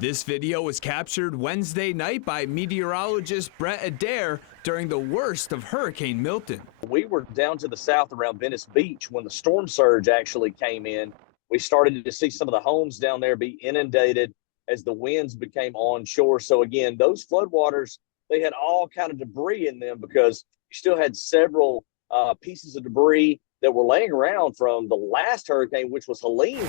This video was captured Wednesday night by meteorologist Brett Adair during the worst of Hurricane Milton. We were down to the south around Venice Beach when the storm surge actually came in. We started to see some of the homes down there be inundated as the winds became onshore. So again, those floodwaters, they had all kind of debris in them because you still had several pieces of debris that were laying around from the last hurricane, which was Helene.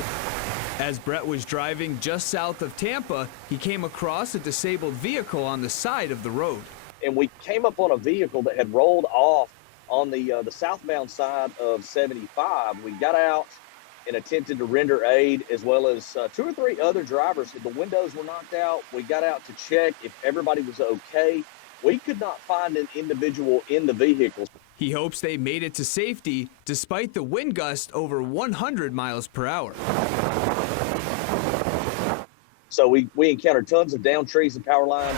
As Brett was driving just south of Tampa, he came across a disabled vehicle on the side of the road. And we came up on a vehicle that had rolled off on the southbound side of 75. We got out and attempted to render aid, as well as 2 or 3 other drivers. The windows were knocked out. We got out to check if everybody was okay. We could not find an individual in the vehicle. He hopes they made it to safety despite the wind gust over 100 miles per hour. So we encountered tons of downed trees and power lines.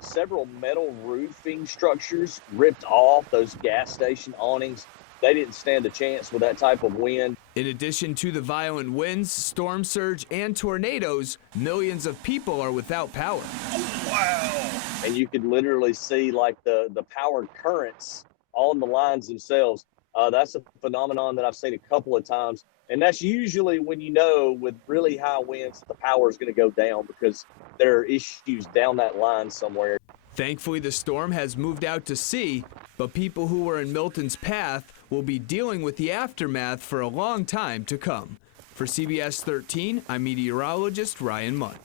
Several metal roofing structures ripped off, those gas station awnings. They didn't stand a chance with that type of wind. In addition to the violent winds, storm surge, and tornadoes, millions of people are without power. Oh, wow. And you could literally see like the power currents on the lines themselves. That's a phenomenon that I've seen a couple of times. And that's usually when you know with really high winds, the power is going to go down because there are issues down that line somewhere. Thankfully, the storm has moved out to sea, but people who were in Milton's path will be dealing with the aftermath for a long time to come. For CBS 13, I'm meteorologist Ryan Mudd.